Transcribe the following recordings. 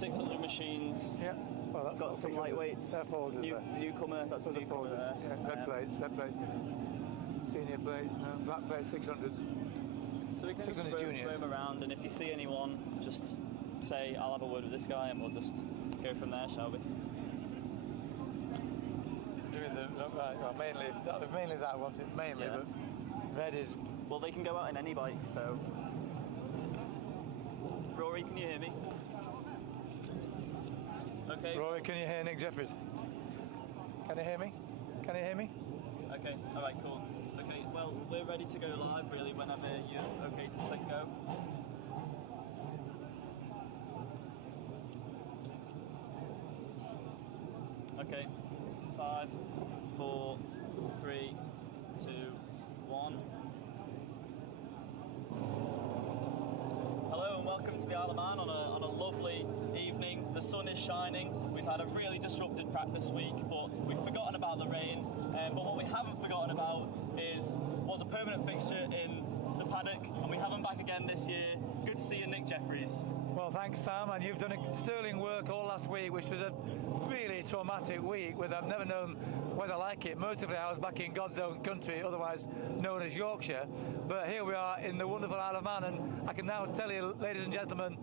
600 machines. Yeah. Well, that's got some lightweights. They're folders there. Newcomer. That's a newcomer there. Yeah. Red plates. Senior plates. No. Black plates. 600s. So we can just roam around, and if you see anyone, just say, "I'll have a word with this guy," and we'll just go from there, shall we? Doing the well, mainly that one. Mainly, Yeah. but red is. Well, they can go out in any bike, so. Rory, can you hear me? Okay. Rory, can you hear Nick Jeffries? Can you hear me? Can you hear me? Okay. All right. Cool. Okay. Well, we're ready to go live. Really, whenever you're okay to click go. Okay. 5, 4, 3, 2, 1. Hello and welcome to the Isle of Man on a lovely evening. The sun is shining. We've had a really disrupted practice week, but we've forgotten about the rain. But what we haven't forgotten about was a permanent fixture in the paddock, and we have them back again this year. Good to see you, Nick Jeffries. Well, thanks, Sam, and you've done a sterling work all last week, which was a really traumatic week with I've never known weather like it. Most of it I was back in God's own country, otherwise known as Yorkshire. But here we are in the wonderful Isle of Man, and I can now tell you, ladies and gentlemen,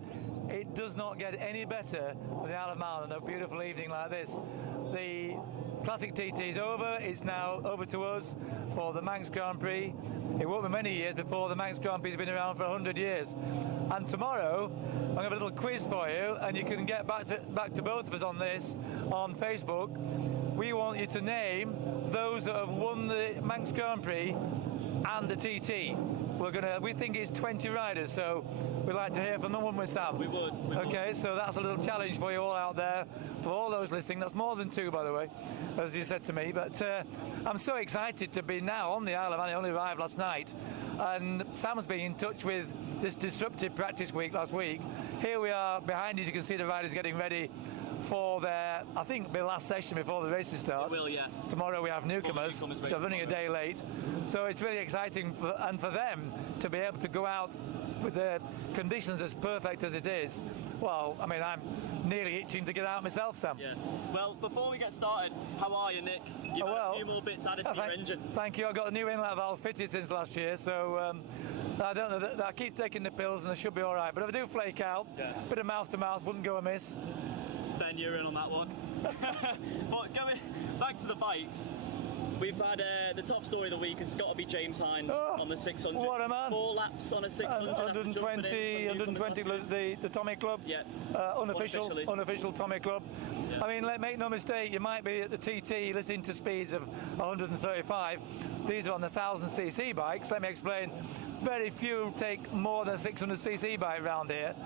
it does not get any better than the Isle of Man on a beautiful evening like this. The Classic TT is over. It's now over to us for the Manx Grand Prix. It won't be many years before the Manx Grand Prix has been around for 100 years. And tomorrow, I'm going to have a little quiz for you, and you can get back to both of us on this on Facebook. We want you to name those that have won the Manx Grand Prix and the TT. We think it's 20 riders, so we'd like to hear from them, wouldn't we, Sam? We would. Okay, so that's a little challenge for you all out there, for all those listening. That's more than 2, by the way, as you said to me. But I'm so excited to be now on the Isle of Man. I only arrived last night, and Sam's been in touch with this disruptive practice week last week. Here we are behind you. You can see the riders getting ready for their, I think, the last session before the races start. It will, yeah. Tomorrow we have newcomers, so running a day late. So it's really exciting, and for them to be able to go out with the conditions as perfect as it is. Well, I mean, I'm nearly itching to get out myself, Sam. Yeah. Well, before we get started, how are you, Nick? You've had a few more bits added to your engine. Thank you. I've got the new inlet valves fitted since last year, so I don't know. I keep taking the pills, and I should be all right. But if I do flake out, bit of mouth to mouth wouldn't go amiss. Then you're in on that one. But going back to the bikes, we've had the top story of the week has got to be James Hines on the 600. What a man! 4 laps on a 600. 120, the Tommy Club. Yeah. Unofficial Tommy Club. Yeah. I mean, make no mistake, you might be at the TT listening to speeds of 135. These are on the 1000cc bikes. Let me explain. Very few take more than a 600cc bike around here,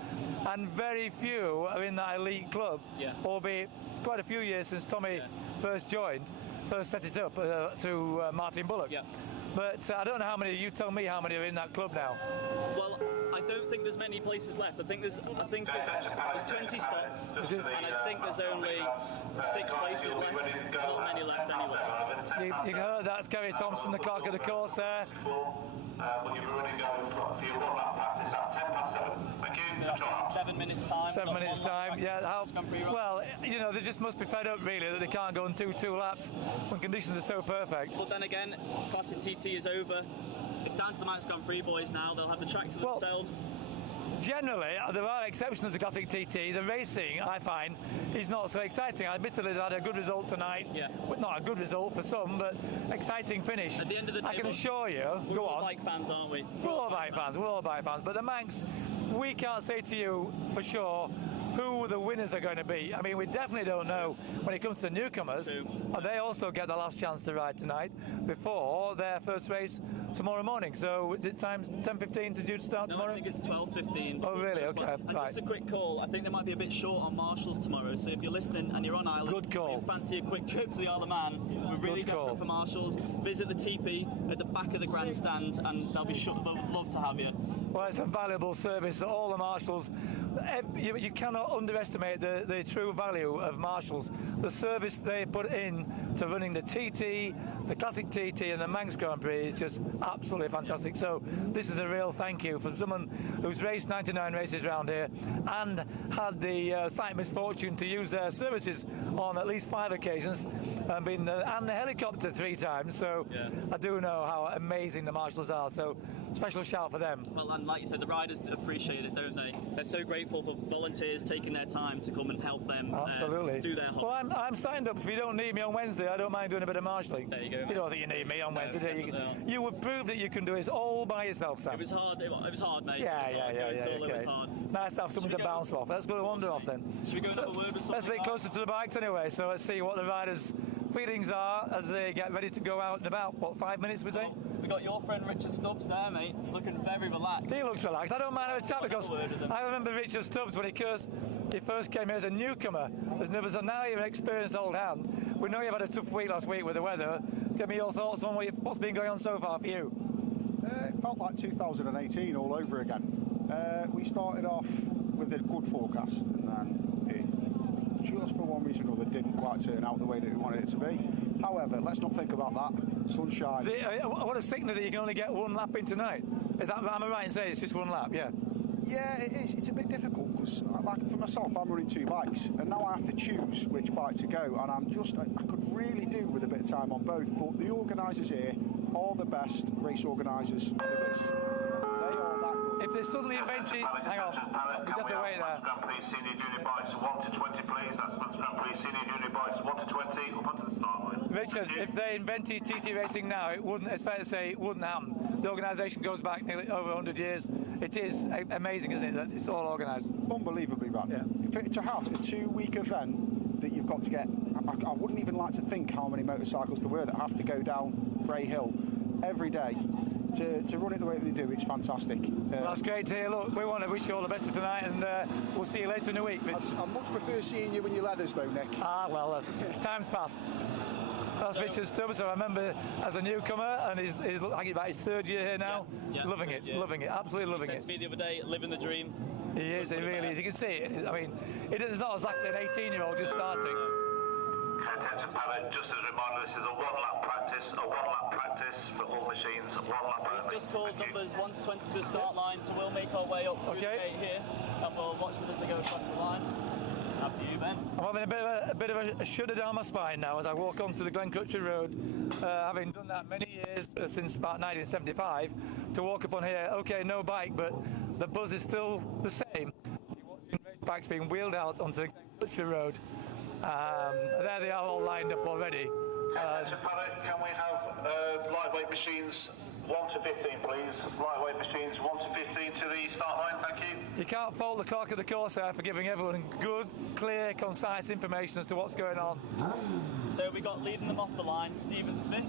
and very few are in that elite club. Yeah. Albeit quite a few years since Tommy first set it up through Martin Bullock. Yeah. But I don't know how many. You tell me how many are in that club now. Well, I don't think there's many places left. I think there's 20 spots, and I think there's only 6 places left. There's not many left anyway. You heard that, Gary Thompson, the clerk of the course there. When you're running going for a few one lap practice at 7:10. Thank you. So that's in 7 minutes time. 7 minutes time, yeah. Well, you know, they just must be fed up really that they can't go on two laps when conditions are so perfect. But then again, Classic TT is over. It's down to the Manx Grand Prix boys now. They'll have the track to themselves. Generally, there are exceptions to Classic TT. The racing, I find, is not so exciting. Admittedly, they had a good result tonight. Yeah. Well, not a good result for some, but exciting finish. At the end of the day, I can assure you, we're all bike fans, aren't we? We're all bike fans. But the Manx, we can't say to you for sure who the winners are going to be. I mean, we definitely don't know when it comes to newcomers. And they also get the last chance to ride tonight before their first race tomorrow morning. So is it time 10:15 to due to start tomorrow? I think it's 12:15. Oh, really? Okay. And just a quick call. I think they might be a bit short on marshals tomorrow. So if you're listening and you're on Ireland, good call. You fancy a quick trip to the Isle of Man, we're really desperate for marshals. Visit the teepee at the back of the grandstand, and they'll love to have you. Well, it's a valuable service. All the marshals, you cannot underestimate the true value of marshals. The service they put in to running the TT, the Classic TT and the Manx Grand Prix is just absolutely fantastic. So this is a real thank you from someone who's raced 99 races around here and had the slight misfortune to use their services on at least 5 occasions and been and the helicopter 3 times. So I do know how amazing the marshals are. So special shout for them. Well, and like you said, the riders appreciate it, don't they? They're so grateful for volunteers taking their time to come and help them do their hobby. Well, I'm signed up, so if you don't need me on Wednesday, I don't mind doing a bit of marshalling. There you go. You don't think you need me on Wednesday, do you? You would prove that you can do it all by yourself, Sam. It was hard, it was hard, mate. Yeah. It was hard. Nice to have something to bounce off. Let's go to wander off then. Should we go have a word with Let's get closer to the bikes anyway, so let's see what the riders' feelings are as they get ready to go out and about. What, 5 minutes, was it? We got your friend Richard Stubbs there, mate, looking very relaxed. He looks relaxed. I don't mind having a chat because I remember Richard Stubbs when he first came here as a newcomer. Now you're an experienced old hand. We know you've had a tough week last week with the weather. Give me your thoughts on what's been going on so far for you. It felt like 2018 all over again. We started off with a good forecast and then it just for one reason or another didn't quite turn out the way that we wanted it to be. However, let's not think about that. Sunshine. What a sickness that you can only get 1 lap in tonight. Am I right in saying it's just 1 lap? Yeah. Yeah, it is. It's a bit difficult because, like for myself, I'm running 2 bikes, and now I have to choose which bike to go. And I could really do with a bit of time on both. But the organisers here are the best race organisers there is. They are that good. If they suddenly eventually, hang on, we have to wait there. Grand Prix Senior Junior Bikes 1 to 20, please. That's Manx Grand Prix Senior Junior Bikes 1 to 20 up onto the start line. Richard, if they invented TT racing now, it's fair to say it wouldn't happen. The organisation goes back nearly over 100 years. It is amazing, isn't it, that it's all organised? Unbelievably run. Yeah. To have a 2-week event that you've got to get, I wouldn't even like to think how many motorcycles there were that have to go down Bray Hill every day to run it the way that they do. It's fantastic. That's great to hear. Look, we want to wish you all the best for tonight, and we'll see you later in the week. I much prefer seeing you in your leathers though, Nick. Well, time's passed. That's Richard Stubbs. So I remember as a newcomer, and he's I think about his 3rd year here now. Yeah, loving it, absolutely loving it. He said to me the other day, living the dream. He is, he really is. You can see it. I mean, it's not exactly an 18-year-old just starting. Attention, pilot. Just as a reminder, this is a 1-lap practice. A 1-lap practice for all machines. 1 lap only. He's just called numbers 1 to 20 to the start line, so we'll make our way up through the gate here, and we'll watch them as they go across the line. After you, Ben. I'm having a bit of a shudder down my spine now as I walk onto the Glencrutcher Road, having done that many years since about 1975. To walk up on here, okay, no bike, but the buzz is still the same. You're watching race bikes being wheeled out onto the Glencrutcher Road. There they are all lined up already. Attention, pilot. Can we have lightweight machines 1 to 15, please? Lightweight machines 1 to 15 to the start line. Thank you. You can't fault the clerk of the course there for giving everyone good, clear, concise information as to what's going on. So we got leading them off the line, Stephen Smith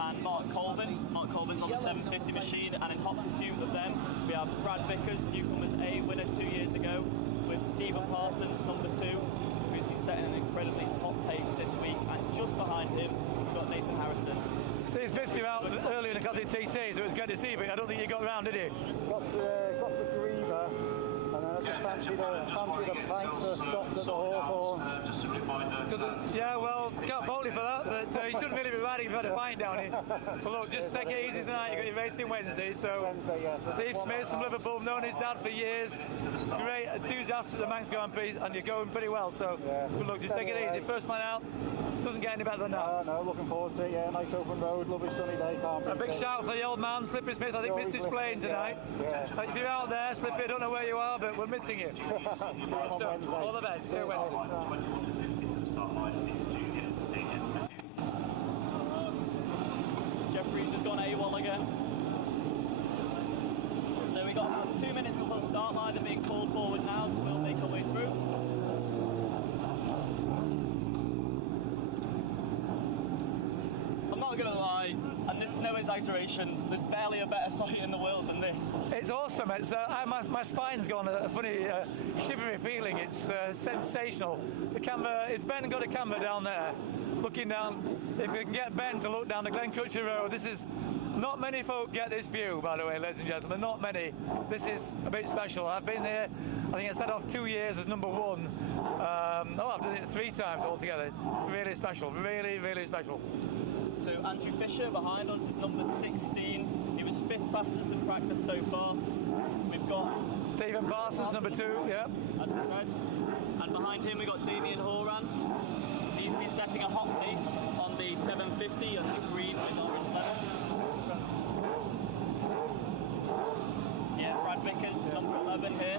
and Mark Colvin. Mark Colvin's on the 750 machine, and in hot pursuit of them, we have Brad Vickers, newcomers A winner 2 years ago, with Stephen Parsons, number 2, who's been setting an incredibly hot pace this week, and just behind him, we've got Nathan Harrison. Steve Smith came out earlier in the Classic TT, so it was good to see, but I don't think you got around, did you? Got to Griever, and then I just fancied a pint stopped at the Hawthorn. Just a reminder. Yeah, well, can't fault you for that, but you shouldn't really be riding if you had a pint down here. But look, just take it easy tonight, you've got your racing Wednesday, so Steve Smith from Liverpool, known his dad for years, great enthusiast at the Manx Grand Prix, and you're going pretty well, so good luck, just take it easy. First man out, doesn't get any better than that. No, looking forward to it, yeah, nice open road, lovely sunny day, can't A big shout for the old man, Slippery Smith, I think missed his plane tonight. If you're out there, Slippery, I don't know where you are, but we're missing you. All the best, go Wednesday. Jeffries has gone AWOL again. So we got about 2 minutes until the start line and being called forward now, so we'll make our way through. I'm not gonna lie, and this is no exaggeration, there's barely a better sight in the world than this. It's awesome. It's my spine's gone a funny shivery feeling. It's sensational. The camera, it's Ben got a camera down there, looking down. If we can get Ben to look down the Glencrutcher Road, this is Not many folk get this view, by the way, ladies and gentlemen. Not many. This is a bit special. I've been here, I think I set off 2 years as number one. I've done it 3 times altogether. Really special, really, really special. So Andrew Fisher behind us is number 16. He was 5th fastest in practice so far. We've got Stephen Parsons, number 2, yeah. As we said. And behind him we've got Damien Horan. He's been setting a hot pace on the 750 and the green with orange letters. Yeah, Brad Vickers, number 11 here.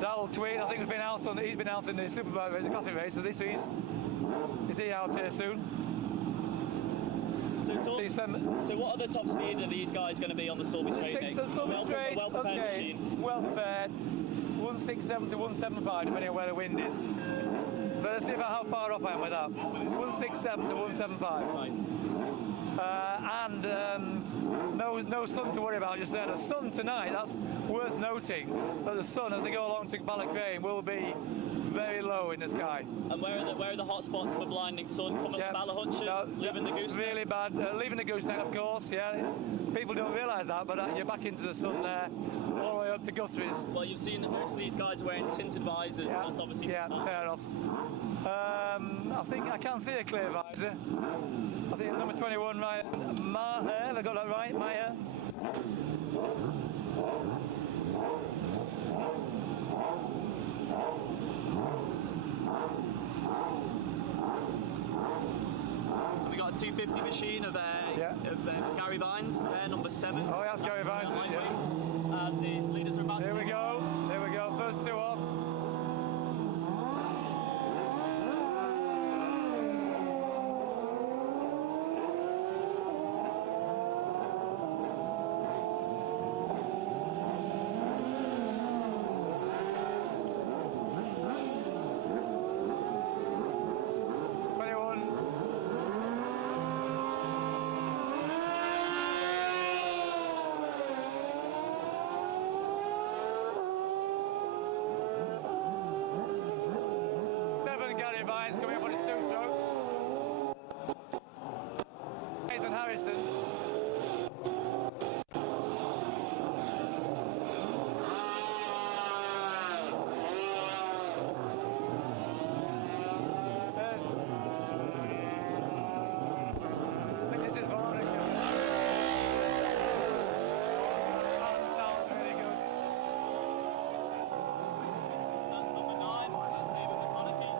Darrell Tweed, I think he's been out in the Superbike race, the classic race, so is he out here soon? So what other top speed are these guys going to be on the Sulby Straight? Well prepared machine. Well prepared. 167 to 175 depending on where the wind is. So let's see how far off I am with that. 167 to 175. Right. No sun to worry about just there. The sun tonight, that's worth noting, that the sun as they go along to Ballycrane will be very low in the sky. And where are the hot spots for blinding sun? Coming up Ballahutchin, leaving the gooseneck? Really bad. Leaving the gooseneck, of course, yeah. People don't realise that, but you're back into the sun there, all the way up to Guthrie's. Well, you've seen that most of these guys are wearing tinted visors. Yeah. That's obviously tear-offs. I think I can't see a clear visor. I think number 21, right, Maher, have I got that right, Maher? We got a 250 machine of Gary Vines, there, number 7. Oh, that's Gary Vines. As the leaders are about There we go, first 2 off. Coming up on his 2-stroke. Nathan Harrison. I think this is Veronica. Sounds really good. So that's number 9, that's David McConaughey.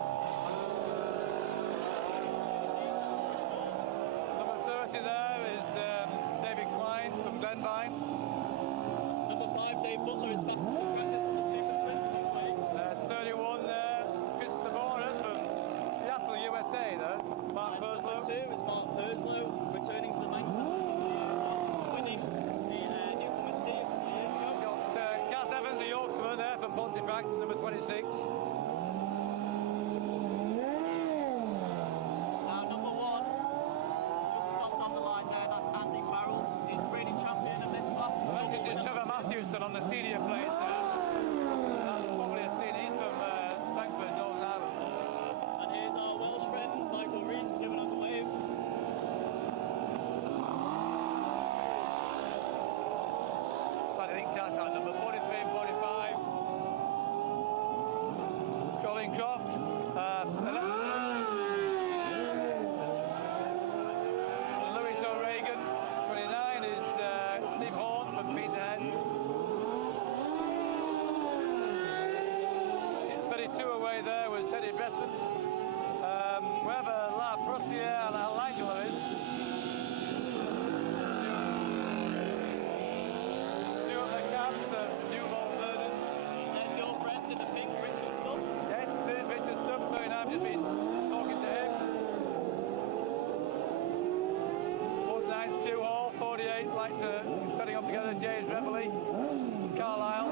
There is David Klein from Glenvine. Number 5, Dave Butler is fastest in practice on the Super Twins. He's waiting. There's 31 there, Chris Samora from Seattle, USA there. Mark Purslow. Number 2 is Mark Purslow, returning to the Manx, winning the newcomer seat a couple of years ago. Got Gaz Evans, the Yorkshireman there from Pontefract, number 26. On the senior place there. That's probably a senior. He's from Frankfurt, Northern Ireland. And here's our Welsh friend, Michael Rees, giving us a wave. Slightly dash on number 43 and 45. Colin Croft. Lewis O'Regan. 29 is Steve Horn from Peterhead. 32 away there was Teddy Besson. Wherever La Prossiere and L'Angelo is. Stuart McCann, Newbold Vernon. There's your friend in the pink, Richard Stubbs. Yes, it is Richard Stubbs. So I've just been talking to him. 49's 2 all, 48 like to setting up together. James Reveley, Carlisle.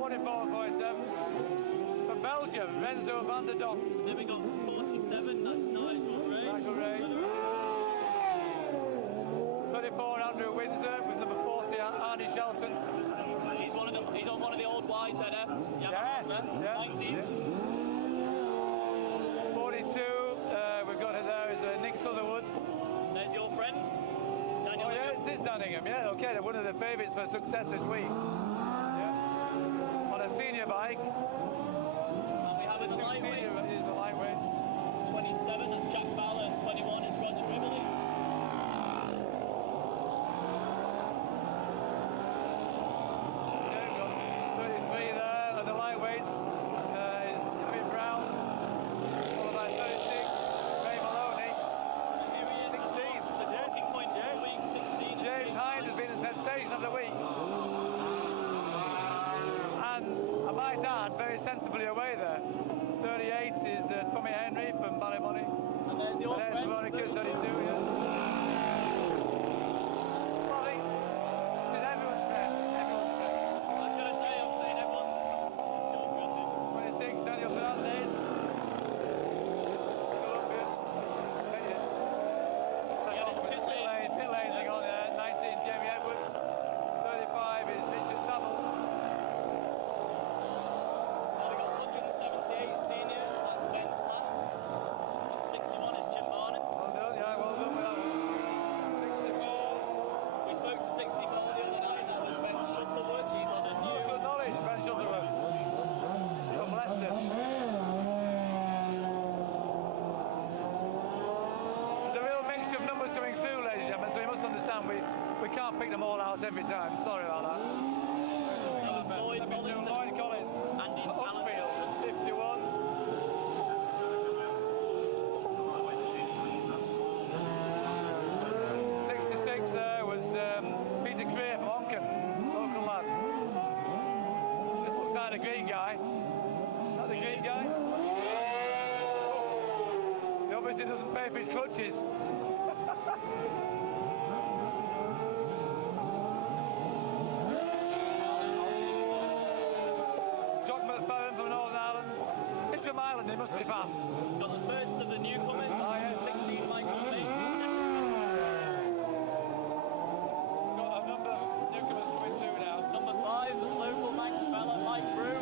44.47 for Belgium, Renzo van der Donk. Then we got 47, that's Nigel Ray. 34, Andrew Windsor with number 40, Arnie Shelton. He's on one of the old YZF. Yeah. 90s. 42, we've got it there is Nick Sutherwood. friend, Daniel. Oh yeah, it is Dan Ingham, yeah, okay, they're one of the favourites for success this week. Yeah. On a senior bike. And we have in the lightweights. Is the lightweights. 27, that's Jack Fowler, and 21 is Roger Rimley. Yeah, we've got 33 there, and the lightweights is Harry Brown, followed by 36, Ray Maloney, And here he is, 16. the talking point of the week, 16. is James Hind has been the sensation of the week. And I might add, very sensibly away there. 38 is Tommy Henry from Ballymoney. And there's the old There's friend. Veronica, 32, yeah. Well, it's everyone's friend, everyone's friend. I was going to say, I'm saying everyone's old friend. 26, Daniel Fernandez. Columbia. Yeah, it's pit lane. Pit lane thing on there. 19, Jamie Edwards. 35 is Richard Saville. Well, we got 178 senior, that's Ben Plant. And 61 is Jim Barnett. Well done, yeah, well done with that one. 64. We spoke to 64 the other night, that was Ben Shuttleworth. He's on a new. Good knowledge, Ben Shuttleworth. From Leicester. There's a real mixture of numbers coming through, ladies and gentlemen, so you must understand we can't pick them all out every time. Sorry about that. That was Lloyd Collins. Lloyd Collins. Andy Upfield, Allen. 51. There was Peter Cray from Onken, local lad. This looks like the green guy. Is that the green guy? He obviously doesn't pay for his crutches. Jock McFerrin from Northern Ireland. It's from Ireland, he must be fast. Got the first of the newcomers. Oh, yeah. 16 Michael Lee. Got a number of newcomers coming through now. Number 5, local Manx fella, Mike Brew.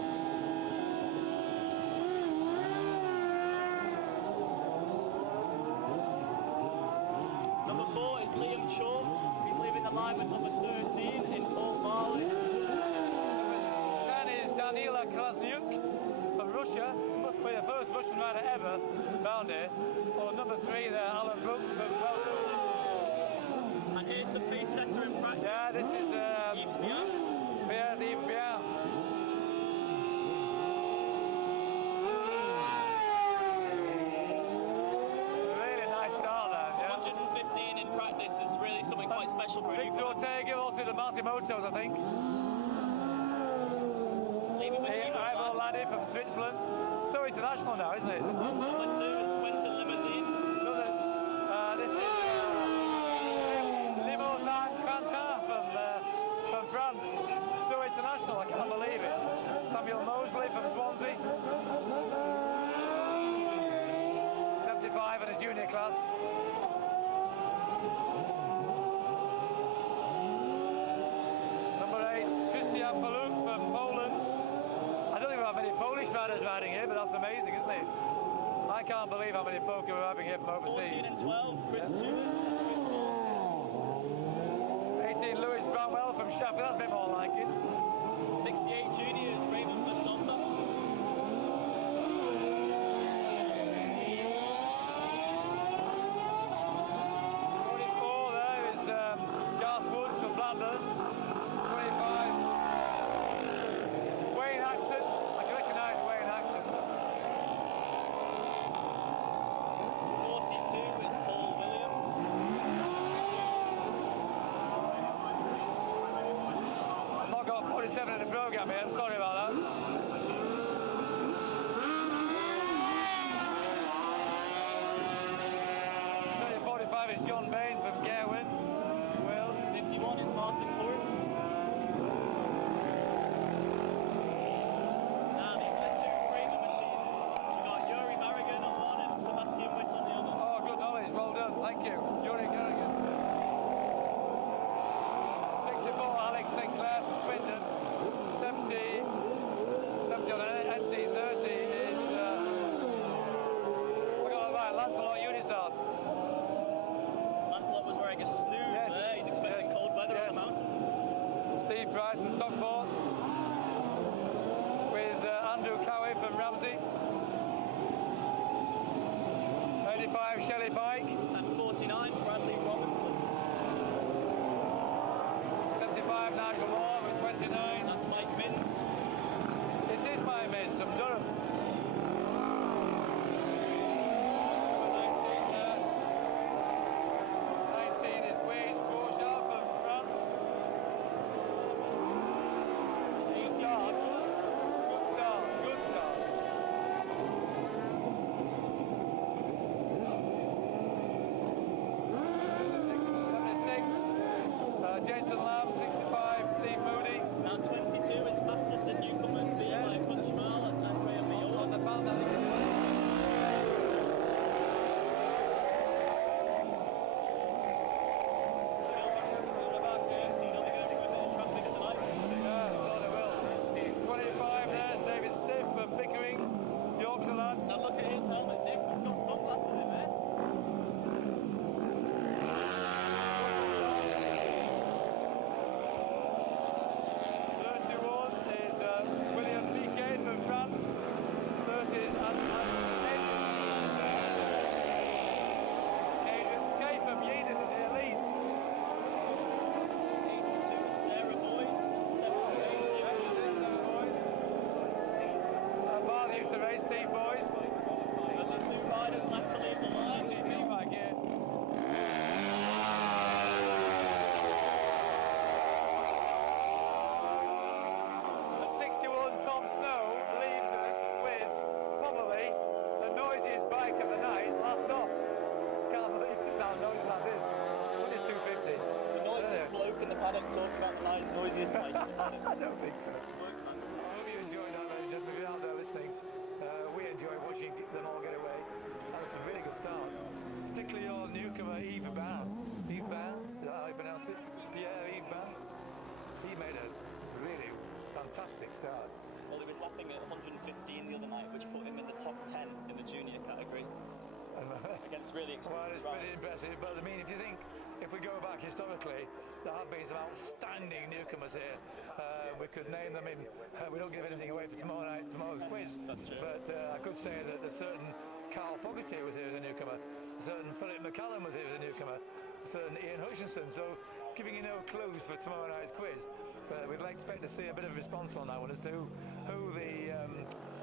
Number 4 is Liam Shaw. He's leaving the line with number 13 in Paul Marley. 10 is Danila Krasniuk from Russia. Must be the first Russian rider ever round here. Or number 3 there, Alan Brooks from Belgium. And here's the pace setter in practice. Yeah, this is Yves Bian. Pierre's Yves Bian. Really nice start there, yeah. 115 in practice is really something quite special for a Victor newcomer. Ortega, also the Martimotos, I think. Leaving with The number Ivo laddie from Switzerland. So international now, isn't it? Number 2 is Quentin Limousine. So this is Limousin Quentin from France. So international, I can't believe it. Samuel Mosley from Swansea. 75 in a junior class. Number 8, Christian Paluk from Poland. I don't think we have many Polish riders riding here, but that's amazing, isn't it? I can't believe how many folk we're having here from 14 overseas. and 12, Chris Stewart. 18, Lewis Bramwell from Sheffield, that's a bit more like it. 68 juniors, Raymond Masonda. 44 there is Garth Woods from Blackburn. 25, Wayne Axton. I can recognise Wayne Axton. 42 is Paul Williams. I've not got 47 in the programme here, I'm sorry about that. 45 is John Bain from Gairwin, Wales. 51 is Martin Current. Now these are the 2 Kramer machines. We've got Yuri Barrigan on one and Sebastian Witt on the other. Oh, good knowledge, well done, thank you. Yuri Kerrigan. 64, Alex Sinclair from Swindon. 70, finish the race, Steve, boys. Only 2 riders left to leave the line. Right here. At 61, Tom Snow leaves us with probably the noisiest bike of the night, last off. Can't believe just how noisy that is. What is 250? The noisiest bloke in the paddock talking about the noisiest bike in the paddock. I don't think so. I hope you enjoyed that, ladies and gentlemen. If you're out there listening, we enjoy watching them all get away. And it's some really good starts. Particularly your newcomer, Yves Ban. Yves Ban? Is that how you pronounce it? Yeah, Yves Ban. He made a really fantastic start. Well, he was lapping at 115 the other night, which put him in the top 10 in the junior category. Against really Well, experienced it's pretty riders. impressive, but I mean, if you think, if we go back historically, there have been some outstanding newcomers here. We could name them in, we don't give anything away for tomorrow's quiz. That's true. But I could say that a certain Carl Fogarty was here as a newcomer, a certain Philip McCallum was here as a newcomer, a certain Ian Hutchinson, so giving you no clues for tomorrow night's quiz. We'd expect to see a bit of a response on that one as to who the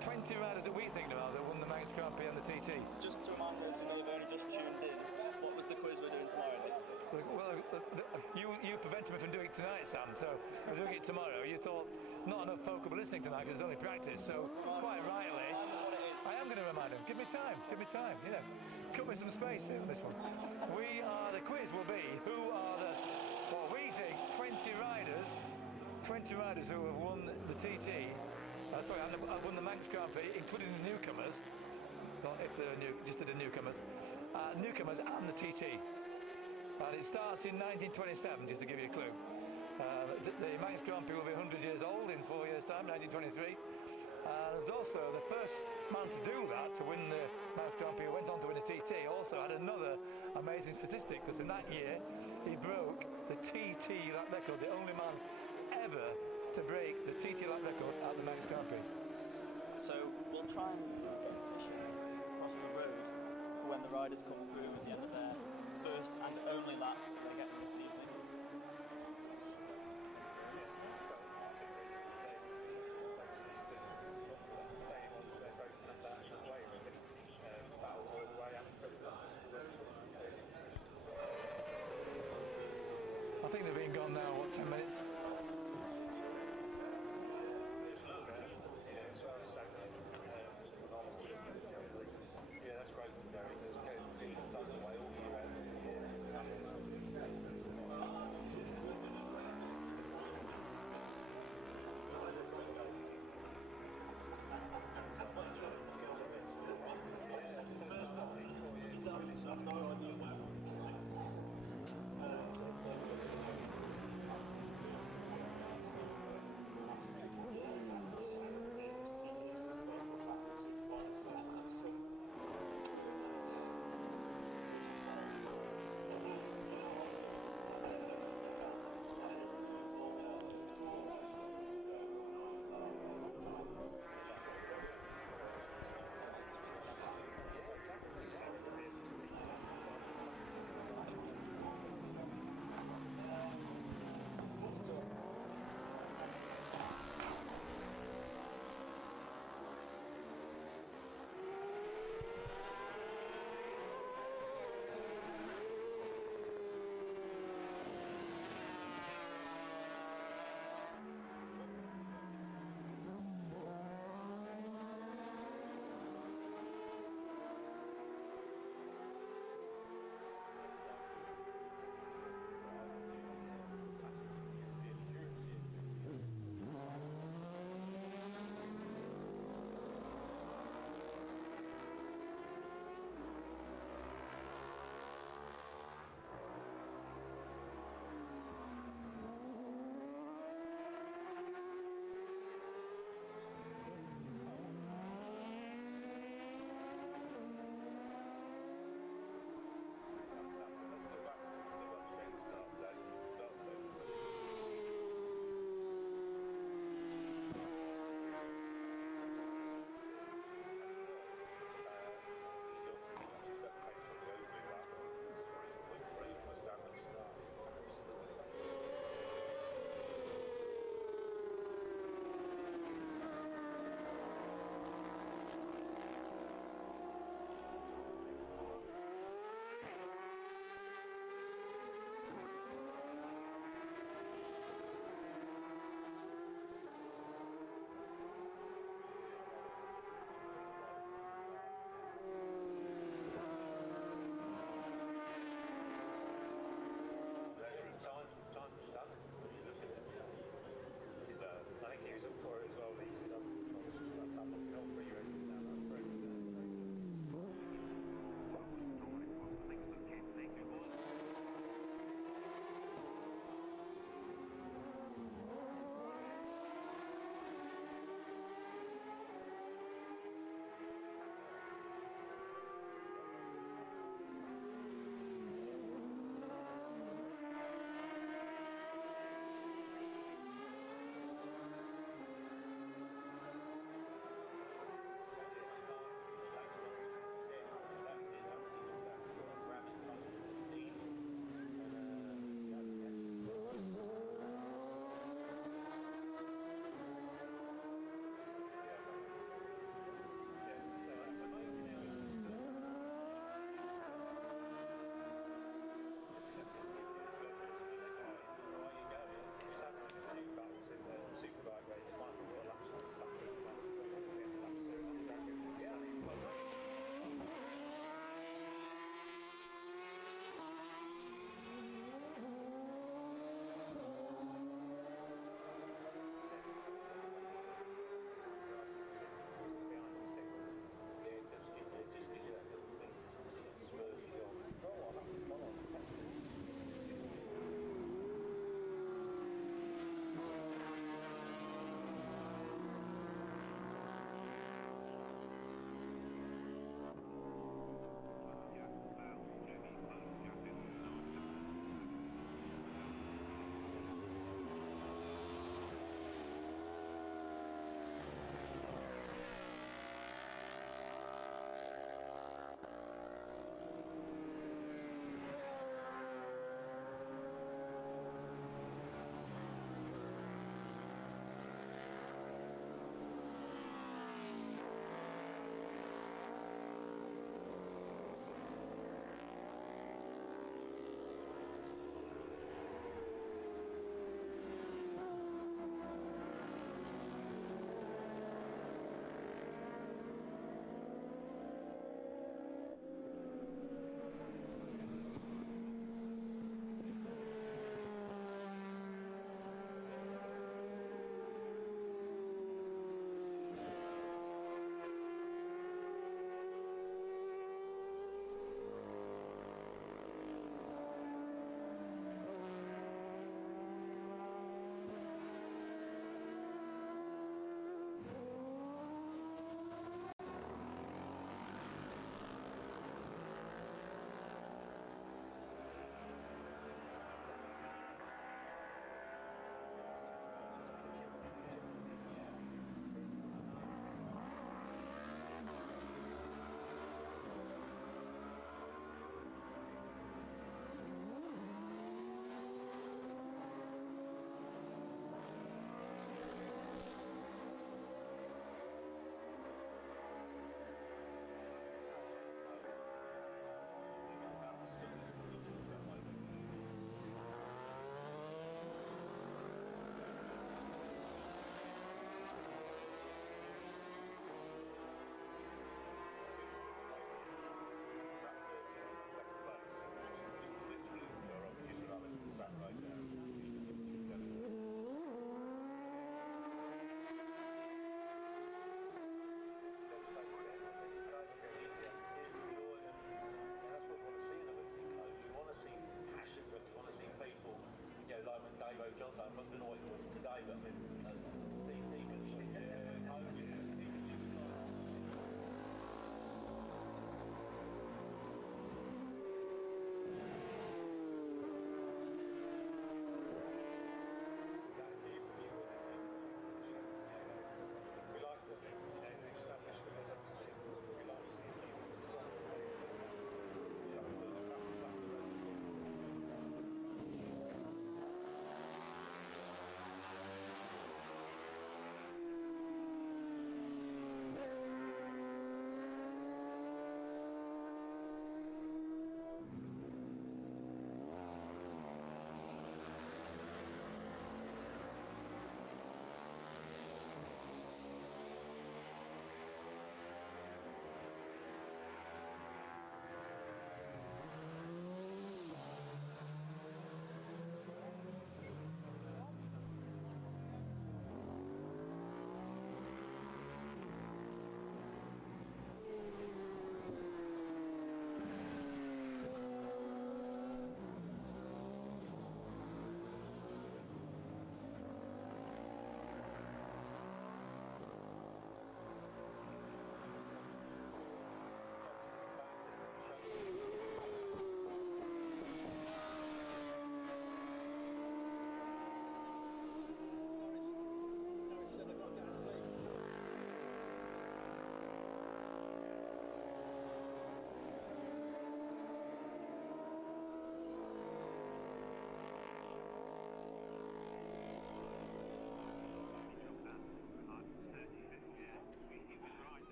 20 riders that we think about that won the Manx Grand Prix and the TT. Just to remind those who may have only just tuned in, what was the quiz we're doing tomorrow, Nick? Well, you prevented me from doing it tonight, Sam, so we're doing it tomorrow. You thought not enough folk will be listening tonight because it's only practice, so quite rightly, I am going to remind them. Give me time, yeah. Cut me some space here on this one. The quiz will be who are what we think, 20 riders who have won the TT, and won the Manx Grand Prix, including the newcomers, not if they're just the newcomers and the TT. And it starts in 1927, just to give you a clue. The Manx Grand Prix will be 100 years old in 4 years' time, 1923. And there's also the first man to do that, to win the Manx Grand Prix, who went on to win a TT, also had another amazing statistic, because in that year he broke the TT lap record, the only man ever to break the TT lap record at the Manx Grand Prix. So we'll try and get a position across the road for when the riders come through at the end of their first and only lap they get this evening. I think they've been gone now, what, 10 minutes?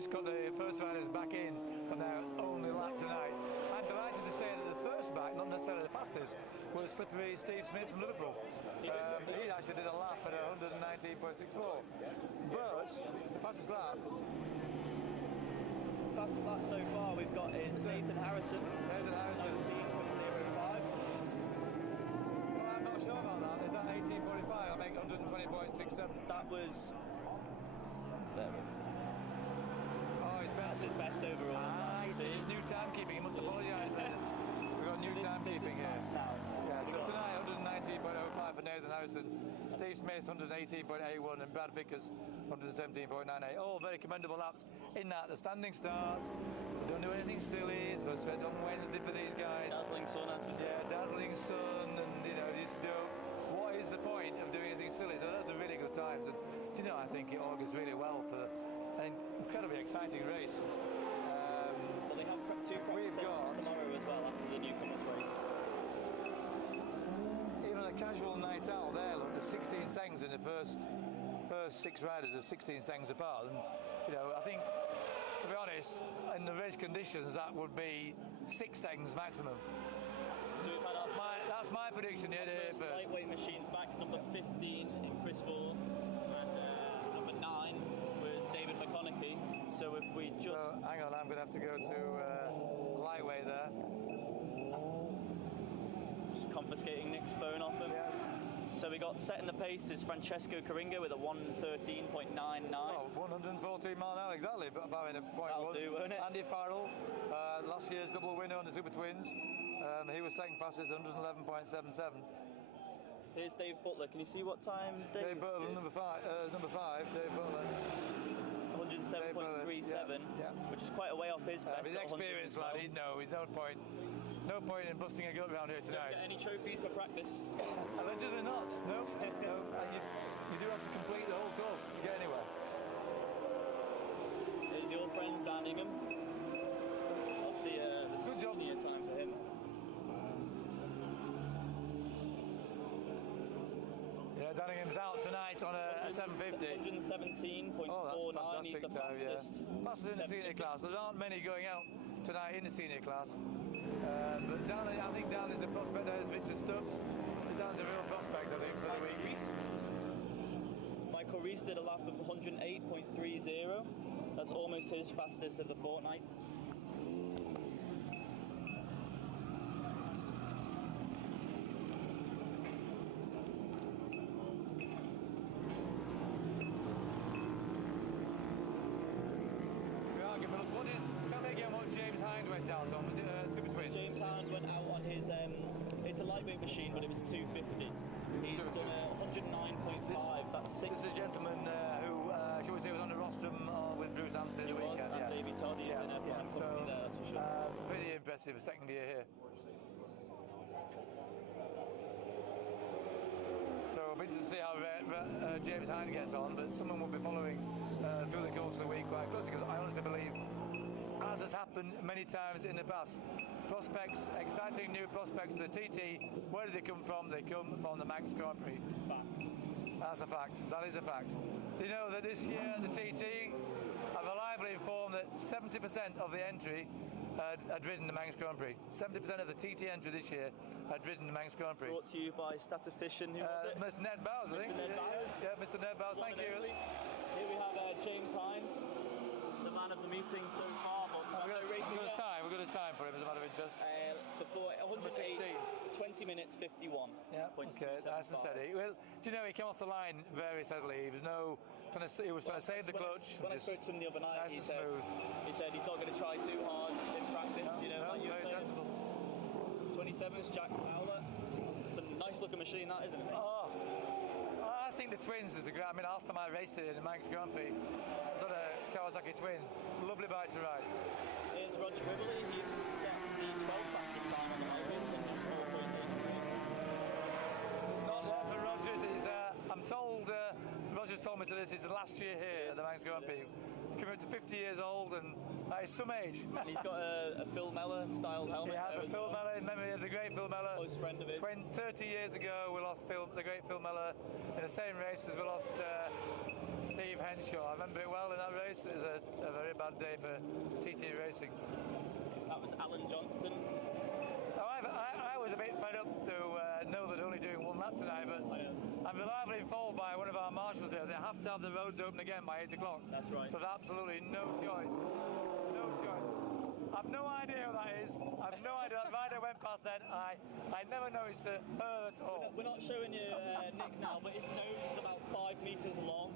just got the first riders back in from their only lap tonight. I'm delighted to say that the first back, not necessarily the fastest, was slippery Steve Smith from Liverpool. He actually did a lap at 119.64. But the fastest lap so far we've got is Nathan Harrison. Nathan Harrison. 19.05. Well, I'm not sure about that. Is that 18.45? I make 120.67. That was. Oh, his best. That's his best overall. Ah, he's his new timekeeping. He must apologise. We've got new timekeeping here. Yeah, so tonight 119.05 for Nathan Harrison, Steve Smith 118.81 and Brad Vickers 117.98. All very commendable laps in that. The standing start. They don't do anything silly. It's first race on Wednesday for these guys. Dazzling sun, as we said. Yeah, dazzling sun, and you know, just what is the point of doing anything silly? So that's a really good time. And you know, I think it augurs really well for an incredibly exciting race. Well, they have two practice tomorrow as well after the newcomers race. Even on a casual night out there, look, there's 16 seconds in the first 6 riders. There's 16 seconds apart, and you know, I think, to be honest, in the race conditions, that would be 6 seconds maximum. So we've had that's my prediction here. First lightweight machines back. Number 15 in Chris Ball, and number 9 was David McConaughey. So if we just hang on, I'm going to have to go to lightweight there. Just confiscating Nick's phone off him. Yeah. So we got setting the pace is Francesco Coringa with a 113.99. Oh, 114 mile an hour exactly, but about in a point. That'll do, won't it? Andy Farrell, last year's double winner on the Super Twins. He was second fastest, 111.77. Here's Dave Butler. Can you see what time Dave Butler, did? number 5, Dave Butler. 107.37, yeah. Which is quite a way off his best. He's experienced lad, he'd know. There's no point in busting a gut around here tonight. Get any trophies for practice? Allegedly not. No. And you do have to complete the whole course to get anywhere. There's your friend Dan Ingham. I'll see the senior time for him. Yeah, Dunningham's out tonight on a 750. 117.49. Oh, that's He's the fantastic time, fastest. yeah. Fastest in the senior class. There aren't many going out tonight in the senior class. But Dan, I think Dan is a prospect. There's Victor Stubbs. Dan's a real prospect, I think, for the week. Michael Reese did a lap of 108.30. That's almost his fastest of the fortnight. James Hind went out on, was it Super Twin? James Hind went out on his, it's a lightweight machine, but it was a 250. He's done a 109.5, that's 6. This is a gentleman who, shall we say, was on the rostrum with Bruce Hampstead He the was, weekend. and Davey Toddy in a fine company there, that's for sure. Pretty impressive, second year here. So I'll be interested to see how James Hind gets on, but someone will be following through the course of the week quite closely, because I honestly believe, as has happened many times in the past, prospects, exciting new prospects to the TT, where do they come from? They come from the Manx Grand Prix. Fact. That's a fact. That is a fact. Do you know that this year the TT are reliably informed that 70% of the entry had ridden the Manx Grand Prix. 70% of the TT entry this year had ridden the Manx Grand Prix. Brought to you by statistician, who was it? Mr. Ned Bowers, I think. Mr. Ned Bowers. Yeah, Mr. Ned Bowers, thank you. Here we have James Hind, the man of the meeting so far. We've got a time for him as a matter of interest. Before 108, 20 minutes 51. Yeah, okay, nice and steady. Well, do you know, he came off the line very steadily. He was trying to save the clutch. When I spoke to him the other night, nice he and said smooth. He's not going to try too hard in practice. Like you were very saying. sensible. 27's Jack Fowler. It's a nice looking machine, that, isn't it? Oh, I think the Twins is a great. I mean, last time I raced it in the Manx Grand Prix, it's on a Kawasaki Twin. Lovely bike to ride. Here's Roger Ribbley. He's set the 12th fastest time on the highways. Not a lot for Rogers. I'm told Rogers told me today this is the last year here at the Manx Grand Prix. He's coming up to 50 years old, and that is some age. And he's got a Phil Mellor styled helmet. He has a Phil Mellor in memory of the great Phil Mellor. Close friend of his. 30 years ago, we lost the great Phil Mellor in the same race as we lost Steve Henshaw. I remember it well in that race. It was a very bad day for TT racing. That was Alan Johnston. Oh, I was a bit fed up to know that they're only doing one lap tonight, but I'm reliably informed by one of our marshals here. They have to have the roads open again by 8 o'clock. That's right. So there's absolutely no choice. No choice. I've no idea who that is. I've no idea. That rider went past then. I never noticed her at all. We're not showing you Nick now, but his nose is about 5 metres long.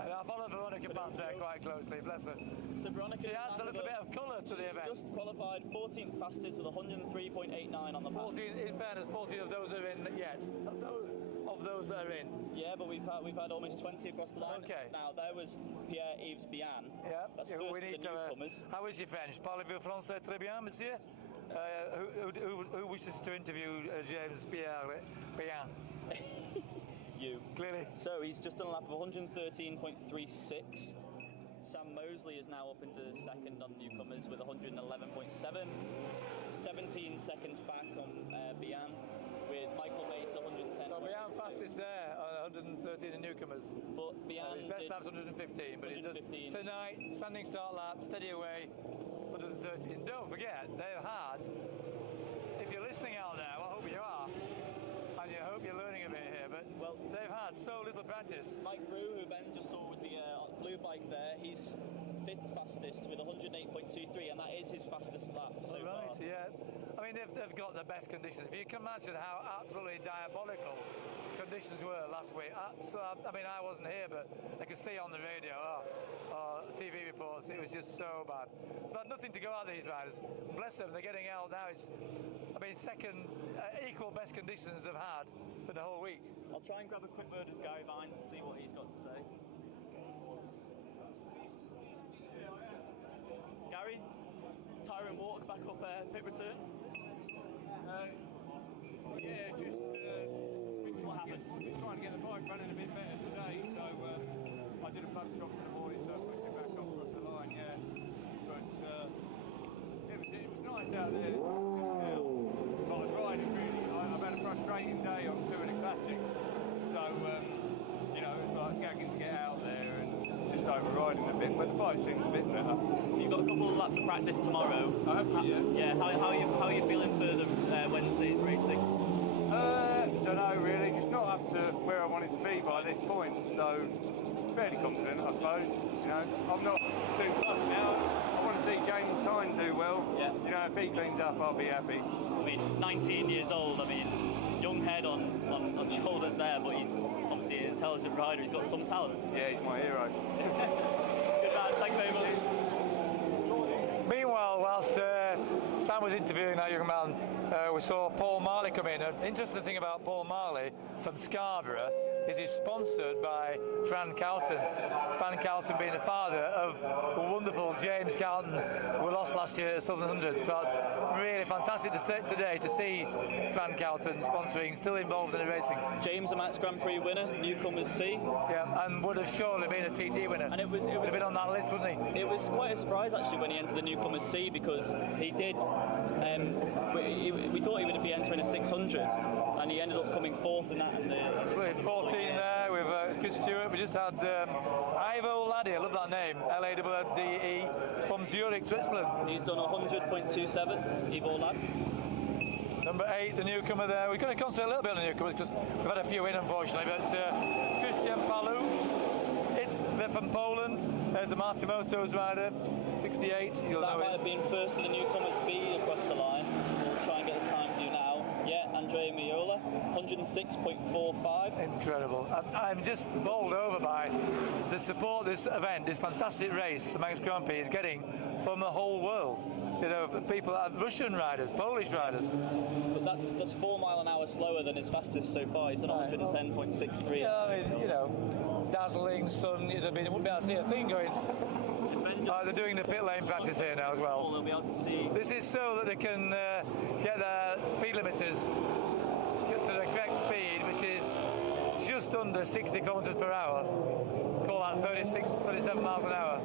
And I followed Veronica past there quite closely, bless her. So Veronica, she adds a little bit of colour to the event. Just qualified 14th fastest with 103.89 on the pass. 14, in fairness, 14 of those are in yet. Of those that are in. Yeah, but we've had almost 20 across the line. Okay. Now there was Pierre-Yves Bihan. Yeah. That's yeah, first we of need the to, newcomers. how is your French? Parlez-vous français très bien, monsieur? Who wishes to interview James Bihan? You. Clearly. So he's just done a lap of 113.36. Sam Mosley is now up into second on newcomers with 111.7. 17 seconds back on Bihan, with Michael Mace 110. So Bihan fastest there, 113 in newcomers. But Bihan his best lap's 115, but 115. Tonight, standing start lap, steady away, 113. Don't forget, they've had, if you're listening out there, well, I hope you are, and I hope you're learning a bit here, but well, they've had so little practice. Mike Brew, who Ben just saw with the blue bike there, he's 5th fastest with 108.23, and that is his fastest lap so far. Right, yeah. I mean, they've got the best conditions. If you can imagine how absolutely diabolical conditions were last week. I mean, I wasn't here, but I could see on the radio or TV reports, it was just so bad. They've had nothing to go out, these riders. Bless them, they're getting out now. It's, I mean, second, equal best conditions they've had for the whole week. I'll try and grab a quick word with Gary Vine to see what he's got to say. Gary, Tyrone walk back up pit return. Yeah, just what happened? been trying to get the bike running a bit better today, so I did a plug chop for the boys, so I pushed it back up across the line, yeah. But it was nice out there just now. But I was riding really. I've had a frustrating day on 2 of the classics, so you know, it was like gagging to get out there and just overriding a bit, but the bike seems a bit better. So you've got a couple of laps of practice tomorrow. I hope, yeah. Yeah, how are you feeling for the Wednesday's racing? Don't know really, just not up to where I wanted to be by this point, so fairly confident I suppose. You know, I'm not too fussed now. I want to see James Hine do well. Yeah. You know, if he cleans up, I'll be happy. I mean, 19 years old, I mean, young head on shoulders there, but he's obviously an intelligent rider, he's got some talent. Yeah, he's my hero. Good man, thank you very much. Meanwhile, whilst Sam was interviewing that young man, we saw Paul Marley come in. An interesting thing about Paul Marley from Scarborough is he's sponsored by Fran Calton. Fran Calton being the father of the wonderful James Calton, who lost last year at Southern 100. So it's really fantastic today to see Fran Calton sponsoring, still involved in the racing. James, a Manx Grand Prix winner, newcomers C. Yeah, and would have surely been a TT winner. And it would have been on that list, wouldn't he? It was quite a surprise actually when he entered the newcomers C, because he did. We thought he would be entering a 600, and he ended up coming 4th in that. Absolutely, 14 there with Chris Stewart. We just had Ivo Laddie, I love that name, L-A-D-D-E, from Zurich, Switzerland. He's done 100.27, Ivo Ladd. Number 8, the newcomer there. We're going to concentrate a little bit on the newcomers because we've had a few in, unfortunately. But Christian Palu, they're from Poland. There's the Martimoto's rider, 68. That might have been first of the newcomers B across the line. We'll try and get the time for you now. Yeah, Andrea Miola, 106.45. Incredible. I'm just bowled over by the support this event, this fantastic race the Manx Grand Prix is getting from the whole world. You know, people, Russian riders, Polish riders. But that's 4 mile an hour slower than his fastest so far. He's done 110.63. Yeah, I mean, you know, dazzling sun. It wouldn't be able to see a thing going. They're doing the pit lane practice here now as well. They'll be able to see. This is so that they can get their speed limiters to the correct speed, which is just under 60 kilometres per hour. Call that 36, 37 miles an hour.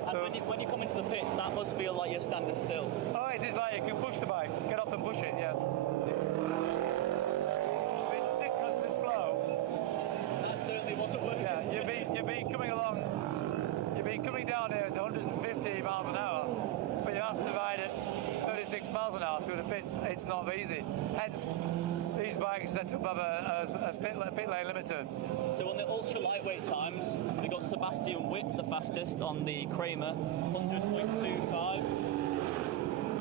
And so, when you come into the pits, that must feel like you're standing still. Oh, it is like you can push the bike, get off and push it, yeah. it's not easy. Hence, these bikes set up have a pit lane limiter. So on the ultra lightweight times, we got Sebastian Witt the fastest on the Kramer, 100.25.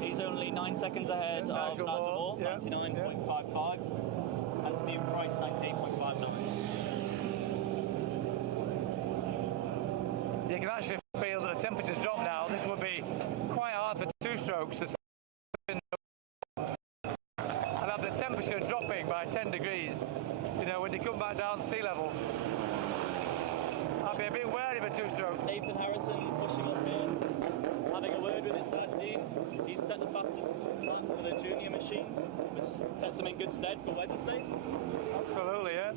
He's only 9 seconds ahead of Nigel Moore, 99.55, and Steve Price, 98.59. You can actually feel that the temperature's dropped now. This would be quite hard for two-strokes to and have the temperature dropping by 10 degrees. You know, when you come back down to sea level, I'd be a bit wary of a two-stroke. Nathan Harrison pushing up here, having a word with his dad, Dean. He's set the fastest lap for the junior machines, which sets him in good stead for Wednesday. Absolutely, yeah.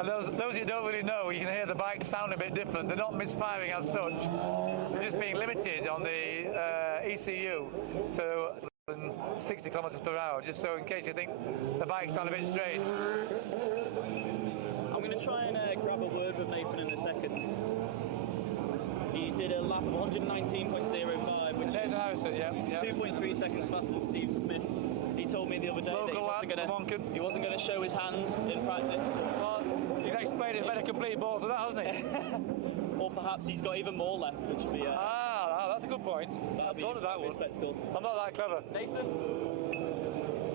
And those you don't really know, you can hear the bikes sound a bit different. They're not misfiring as such. They're just being limited on the ECU to 60 kilometers per hour, just so in case you think the bikes sound a bit strange. I'm going to try and grab a word with Nathan in a second. He did a lap of 119.05, which is Harrison, yeah. 2.3 seconds faster than Steve Smith. He told me the other day that he wasn't going to show his hand in practice. Well, you can explain it better complete both of that, hasn't he? Or perhaps he's got even more left, which would be... that's a good point. That'd be a spectacle. I'm not that clever. Nathan?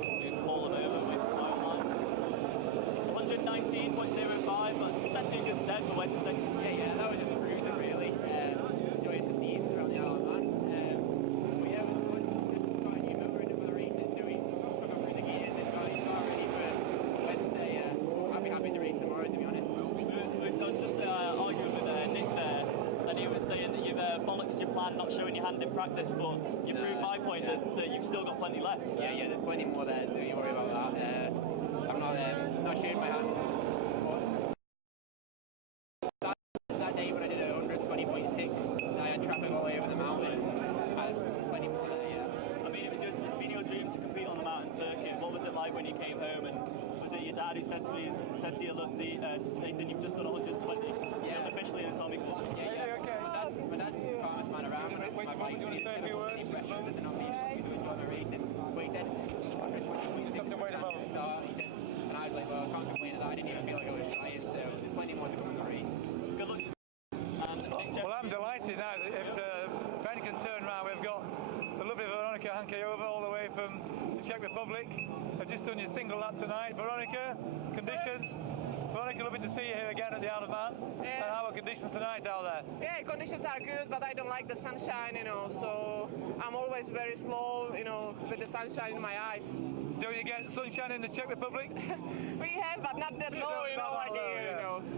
You can call him over with 119.05, and setting in good stead for Wednesday. Yeah, that was just a cruiser really. Enjoying the scenes around the Isle of Man. But yeah, we've just got a new motor in for the races, so we took her through the gears and got it ready for Wednesday. I'll be happy to race tomorrow, to be honest. I was just arguing with Nick there, and he was saying that you've bollocksed your plan not showing your hand in practice, but you proved my point that you've still got plenty left. Yeah, there's plenty more there, don't you worry about that. I'm not showing my hand. That day when I did 120.6, I had traffic all over the mountain. I had plenty more there, yeah. I mean, it's been your dream to compete on the mountain circuit. What was it like when you came home, and was it your dad who said to you, look, Nathan, you've just done 120? Yeah. Officially in Atomic Club. Yeah. Okay. My dad's the calmest man around. My bike, do you want to say a few words? But he said, 120.6 at the start. He said, and I was like, well, I can't complain at that. I didn't even feel like I was trying, so there's plenty more to come in the race. Good luck to you. Well, I'm delighted now that if Ben can turn around. We've got the lovely Veronica Hankayova all the way from the Czech Republic. I've just done your single lap tonight. Veronica, conditions? Veronica, lovely to see you here again at the Isle of Man. Yeah. And how are conditions tonight out there? Yeah, conditions are good, but I don't like the sunshine, so I'm always very slow, with the sunshine in my eyes. Do you get sunshine in the Czech Republic? We have, but not that low,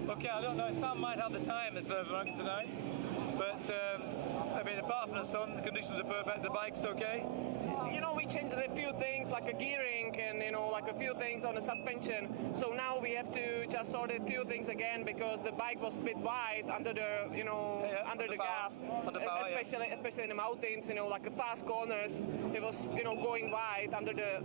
Okay, I don't know. Sam might have the time at Veronica tonight, but I mean, apart from the sun, the conditions are perfect. The bike's okay. We changed a few things like a gearing and like a few things on the suspension. So now we have to just sort a few things again because the bike was a bit wide under the under the gas, especially in the mountains. Like the fast corners, it was going wide under the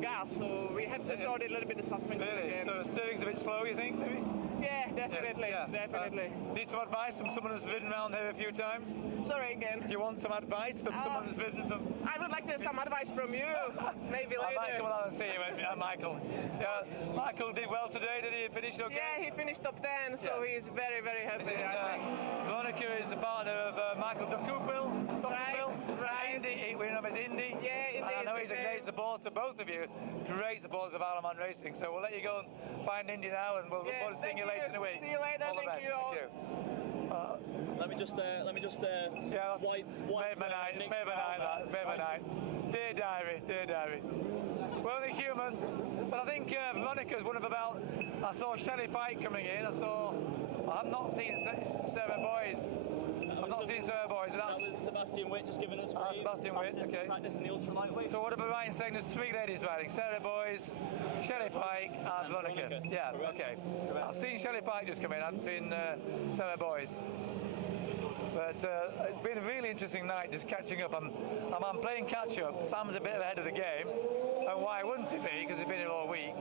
gas. So we have to sort a little bit of suspension again. So steering's a bit slow, you think, maybe? Yeah, definitely, definitely. Need some advice from someone who's ridden around here a few times? Sorry again. Do you want some advice from someone who's ridden from... I would like to have some advice from you, maybe later. I might come along and see you, Michael. Yeah, Michael did well today, did he finish okay? Yeah, he finished top 10, so he's very, very happy. Veronica is the partner of Michael Ducoupil, Right. Indy, we know him as Indy. Yeah, Indy. And I know he's a great supporter, both of you, great supporters of Isle of Man Racing. So we'll let you go and find Indy now, and we'll look forward to seeing you later in the week. See you later, all the best. you all. Thank you. Let me just wipe my night. Dear diary. We're only human, but I think Veronica's one of about. I saw Shelley Pike coming in. I've not seen Sarah Boys. But that was Sebastian Witt just giving us Sebastian Witt, okay. practice in the ultra lightweight. So what about right in saying there's three ladies riding? Sarah Boys, Shelley Pike and Veronica. Yeah, okay. I've seen Shelley Pike just come in, I haven't seen Sarah Boys. But it's been a really interesting night just catching up. I'm playing catch up. Sam's a bit ahead of the game. And why wouldn't it be? Because he's been here all week.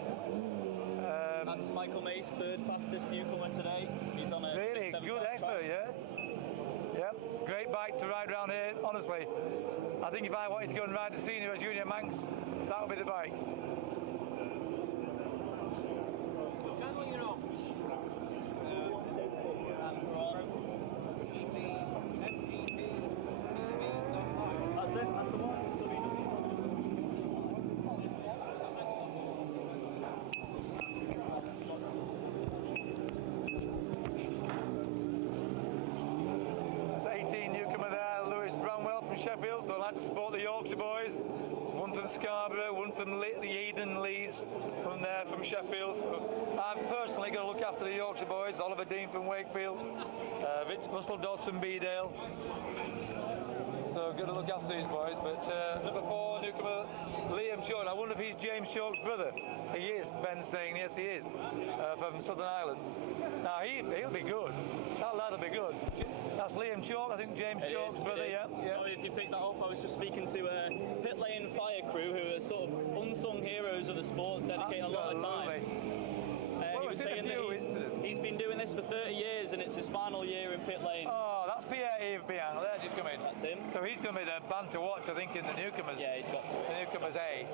That's Michael Mace, third fastest newcomer today. He's on a really good effort, yeah. Yep. Great bike to ride around here, honestly. I think if I wanted to go and ride the senior or junior Manx, that would be the bike. That's it, that's the one. It's 18 newcomer there, Lewis Bramwell from Sheffield, so I'd like to support the Yorkshire boys. One from Scarborough, one from Eden Leeds, from there from Sheffield. So I'm personally going to look after the Yorkshire boys, Oliver Dean from Wakefield, Russell Dodds from Beedale. So going to look after these boys. But number 4 newcomer, Liam Chalk. I wonder if he's James Chalk's brother. He is, Ben's saying yes he is, from Southern Ireland. Now he'll be good. That lad'll be good. That's Liam Chalk, I think James Chalk's brother, yeah. Sorry if you picked that up, I was just speaking to a pit lane fire crew who are sort of unsung heroes of the sport, dedicating a lot of time. He was saying that he's been doing this for 30 years and it's his final year in pit lane. Oh, that's Pierre-Yves Biang, there just come in. That's him. So he's going to be the band to watch, I think, in the newcomers. Yeah, he's got to. The newcomers A.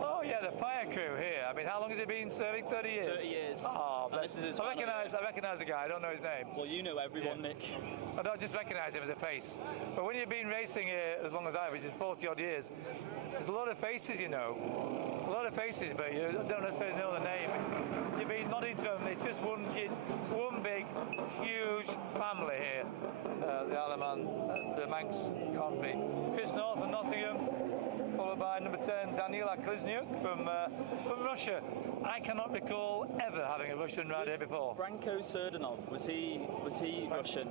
Oh yeah, the fire crew here. I mean, how long has he been serving? 30 years? 30 years. Oh, And this is his I recognise the guy, I don't know his name. Well, you know everyone, Nick. I don't just recognise him as a face. But when you've been racing here as long as I have, which is 40 odd years, there's a lot of faces, you know. A lot of faces, but you don't necessarily know the name. You've been nodding to them, it's just one kid, one big, huge family here. The Isle of Man, the Manx Grand Prix. Chris North from Nottingham, followed by number 10, Daniela Klizniuk from Russia. I cannot recall ever having a Russian rider here before. Branko Serdanov, was he Russian?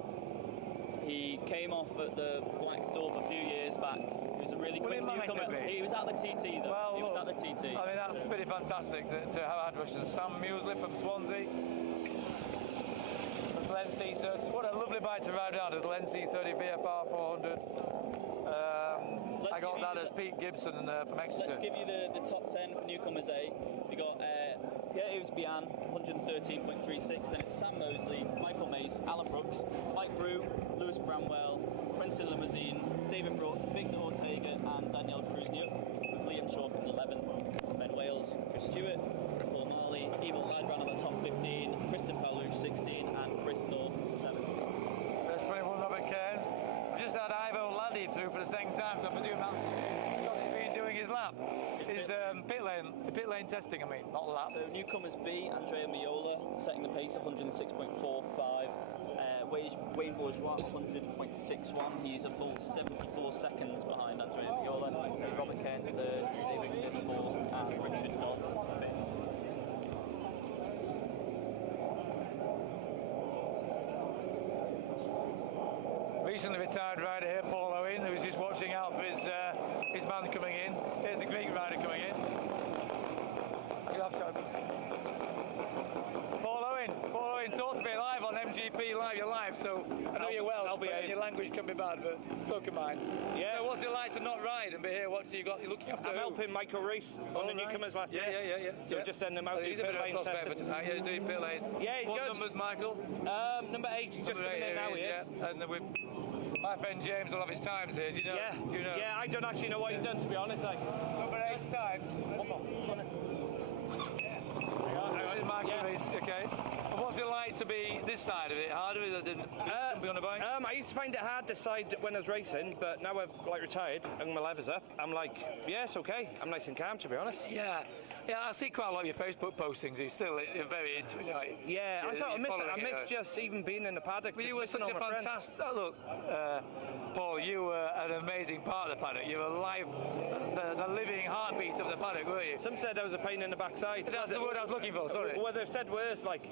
He came off at the Black Dove a few years back. He was a really quick newcomer. He was at the TT though. Well, he was at the TT. I mean, that's pretty fantastic to have had Russians. Sam Muesli from Swansea. The Glen C30. What a lovely bike to ride around, the Glen C30 VFR 400. I got that as Pete Gibson from Exeter. Let's give you the top 10 for newcomers A. We got Pierre-Yves Biang, 113.36. Then it's Sam Mosley, Michael Mace, Alan Brooks, Mike Brew, Lewis Bramwell, Quentin Limousine, David Brook, Victor Ortega, and Daniel Kruzniuk, with Liam Chalk at 11. Ben Wales, Chris Stewart, Paul Marley, Evil Lad ran on the top 15, Kristen Paluch 16, and Chris North 7th. There's 21 Robert Cairns. We just had Ivo Laddie through for the second time, so I presume that's because he's been doing his lap. His pit lane testing, I mean, not lap. So newcomers B, Andrea Miola, setting the pace at 106.45. Wayne Bourgeois, 100.61. He's a full 74 seconds behind Andrea Miola. Robert Cairns third, David Steady fourth, and Richard Dodds fifth. Recently retired rider here, Paul Owen, who's just watching out for his man coming in. Here's a Greek rider coming in. Paul Owen, talk to me live on MGP Live. You're live, so I know you're Welsh, but your language can be bad, but so can mine. Yeah. So what's it like to not ride and be here? What you got? You're looking after? I'm helping Michael Rees on the newcomers last year. Yeah. So just send them out. He's a bit of a prospect for tonight. Yeah, he's doing pit lane. Yeah, he's what good. numbers, Michael? Number 8. He's just coming in now. He is. Yeah. And then my friend James will have his times here. Do you know? Yeah. Do you know? Yeah, I don't actually know what he's done, to be honest. Number 8 times. One more. Hang on, Michael Rees, okay. And what's it like to be this side of it? Harder than be on a bike? I used to find it hard to decide when I was racing, but now I've retired and my lever's up. I'm like, yeah, it's okay. I'm nice and calm, to be honest. Yeah, I see quite a lot of your Facebook postings. You're still very into it, aren't you? Yeah, I sort of miss it. I miss just even being in the paddock. But you were such a fantastic. Look, Paul, you were an amazing part of the paddock. You were live, the living heartbeat of the paddock, weren't you? Some said I was a pain in the backside. That's the word I was looking for. Sorry. Well, they've said worse. I've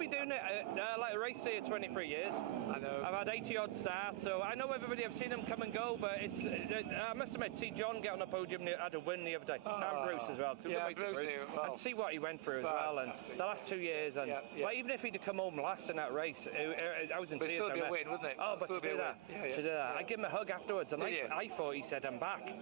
been doing it. I raced here 23 years. I know. I've had 80 odd starts, so I know everybody. I've seen them come and go, but it's. I must admit, see John get on the podium, had a win the other day, and Bruce as well. Yeah, Bruce for it. Well, And see what he went through as well. And fantastic. the last 2 years, and Yeah. Well, even if he'd have come home last in that race, I was in But tears. it'd still be down a there. win, wouldn't it? Oh, but Still to be do a that, win. Yeah, to do that, I gave him a hug afterwards, and Did you? I thought he said I'm back.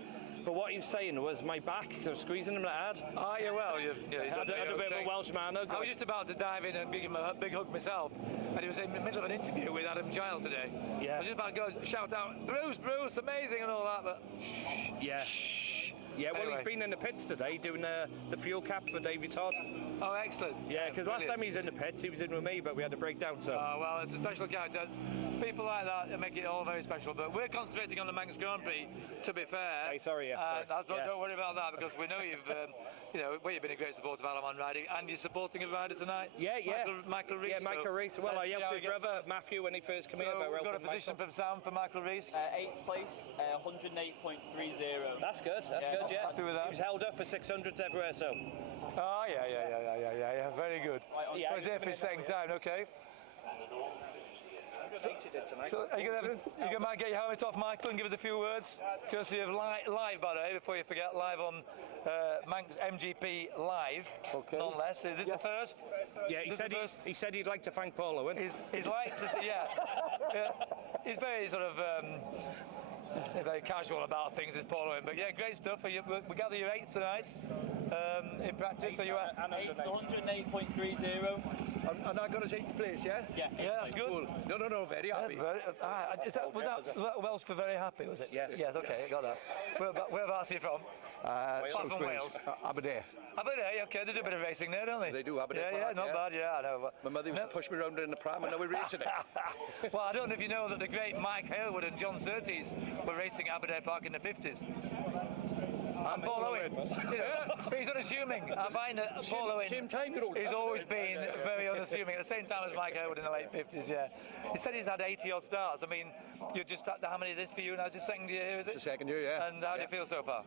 But what he was saying was my back, because I was squeezing him that hard. Oh, yeah, well, you I had a bit of a Welsh man hug. I was just about to dive in and give him a big hug myself, and he was in the middle of an interview with Adam Giles today. Yeah. I was just about to go shout out, Bruce, amazing and all that, but Yeah. Yeah, well, Anyway. he's been in the pits today doing the fuel cap for Davey Todd. oh, excellent. Yeah, because last time he was in the pits, he was in with me, but we had a breakdown, so... Oh, well, it's a special character. It's people like that make it all very special. But we're concentrating on the Manx Grand Prix, to be fair. Hey, sorry, yeah, sorry. Don't worry about that, because we know you've been a great supporter of Alaman riding, and you're supporting a rider tonight. Yeah. Michael Rees. Yeah, Michael Rees. Well, I helped his brother, Matthew, when he first came here. So but we've got a helping position Michael. from Sam for Michael Rees. 8th place, 108.30. That's good, yeah. Happy with that. He was held up for 600s everywhere, so... Oh, yeah. Very good. Yeah, Well, if it's second time, okay. So, are you going to get your helmet off, Michael, and give us a few words? Courtesy of live, by the way, before you forget, live on Manx MGP Live, none less. Is this the first? Yeah, he said he'd like to thank Paul Owen. He's like to say, he's very sort of very casual about things, is Paul Owen. But yeah, great stuff. We gather you're 8th tonight in practice. So you are 8th, 108.30. And I got us 8th place, yeah? Yeah. Yeah, that's good. Cool. No, very happy. Was that Welsh for very happy, was it? Yes. Yes, okay, I got that. Whereabouts are you from? South from Wales. Aberdeen. Aberdeen, okay, they do a bit of racing there, don't they? They do, Aberdeen. Yeah, not bad, yeah, I know. My mother used to push me around in the pram, and now we're racing it. Well, I don't know if you know that the great Mike Hailwood and John Surtees were racing at Aberdeen Park in the 50s. And Paul Owen, but he's unassuming. I find that Paul Owen, same time, you know. he's always been very unassuming. At the same time as Mike Hailwood in the late 50s, yeah. He said he's had 80 odd starts. I mean, you're just at how many of this for you now? Is it second year here, is it? It's the second year, yeah. And how do you feel so far?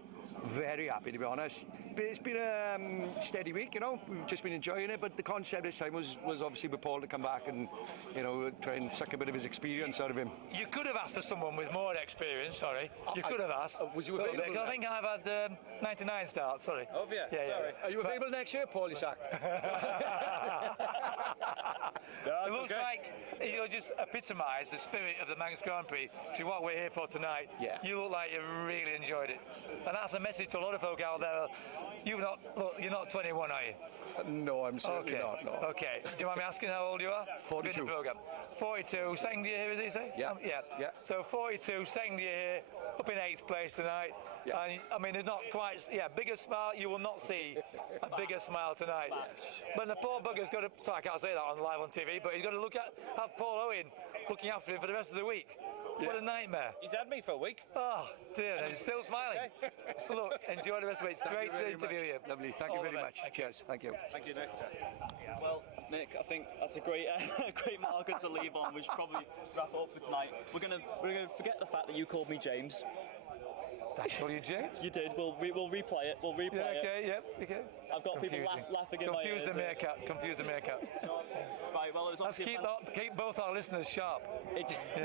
Very happy, to be honest. But it's been a steady week, you know. We've just been enjoying it. But the concept this time was obviously with Paul to come back and, try and suck a bit of his experience out of him. You could have asked for someone with more experience, sorry. You could have asked. Was you available? I think I've had 99 starts, sorry. Oh, yeah, sorry. Are you available next year, Paul Isaac? It looks like you just epitomise the spirit of the Manx Grand Prix, which is what we're here for tonight. Yeah. You look like you really enjoyed it. And that's a message to a lot of folk out there. You're not 21, are you? No, I'm certainly Okay. not. No. Okay. Do you mind me asking how old you are? 42. Been in the programme. 42, second year here, is it, you say? Yeah. Yeah. So 42, second year here, up in 8th place tonight. Yeah. And I mean, there's not quite, bigger smile, you will not see a bigger smile tonight. But the poor bugger's got to, sorry, I can't say that live on TV, but he's got to have Paul Owen looking after him for the rest of the week. What a nightmare. He's had me for a week. Oh, dear, and he's still smiling. Look, enjoy the rest of it. It's great to interview you. Lovely. Thank you very much. Cheers. Thank you. Thank you, Nick. Well, Nick, I think that's a great marker to leave on. We should probably wrap up for tonight. We're gonna forget the fact that you called me James. That's all you, James? You did. We'll replay it. We'll replay it. Okay. I've got people laughing in my ears. Confuse the meerkat. Right. Well, it was Let's obviously keep both our listeners sharp.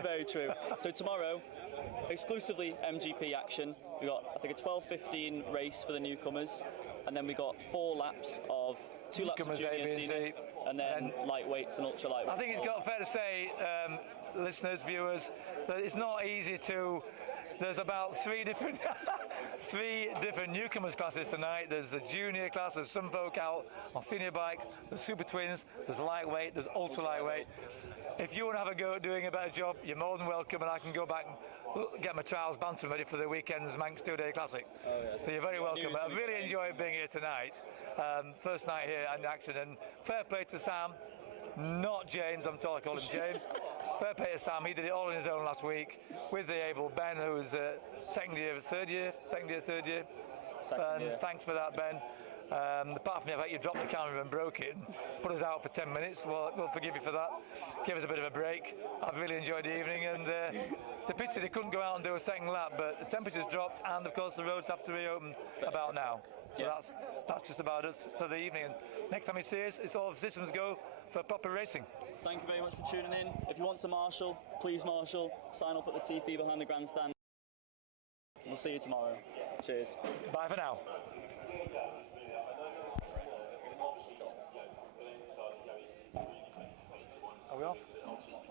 very true. So tomorrow, exclusively MGP action. We got I think a 12:15 race for the newcomers, and then we got 4 laps of 2 laps of Newcomers, junior, A, B, and senior, C. and then lightweights and ultra lightweights. I think it's got fair to say, listeners, viewers, that it's not easy to. There's about 3 different newcomers classes tonight. There's the junior class, there's some folk out on senior bike, there's super twins, there's lightweight, there's ultra lightweight. If you want to have a go at doing a better job, you're more than welcome, and I can go back and get my trials bantam ready for the weekend's Manx 2-day classic. So you're very welcome. I've really enjoyed being here tonight. First night here in action, and fair play to Sam. Not James, I'm told I call him James. Fair play to Sam, he did it all on his own last week with the able Ben, who's second year. And thanks for that, Ben. Apart from the fact you dropped the camera and broke it and put us out for 10 minutes, we'll forgive you for that. Give us a bit of a break. I've really enjoyed the evening, and it's a pity they couldn't go out and do a second lap, but the temperature's dropped, and of course the roads have to reopen about now. So that's just about it for the evening. And next time you see us, it's all systems go for proper racing. Thank you very much for tuning in. If you want to marshal, please marshal. Sign up at the TP behind the grandstand. We'll see you tomorrow. Cheers. Bye for now. Are we off?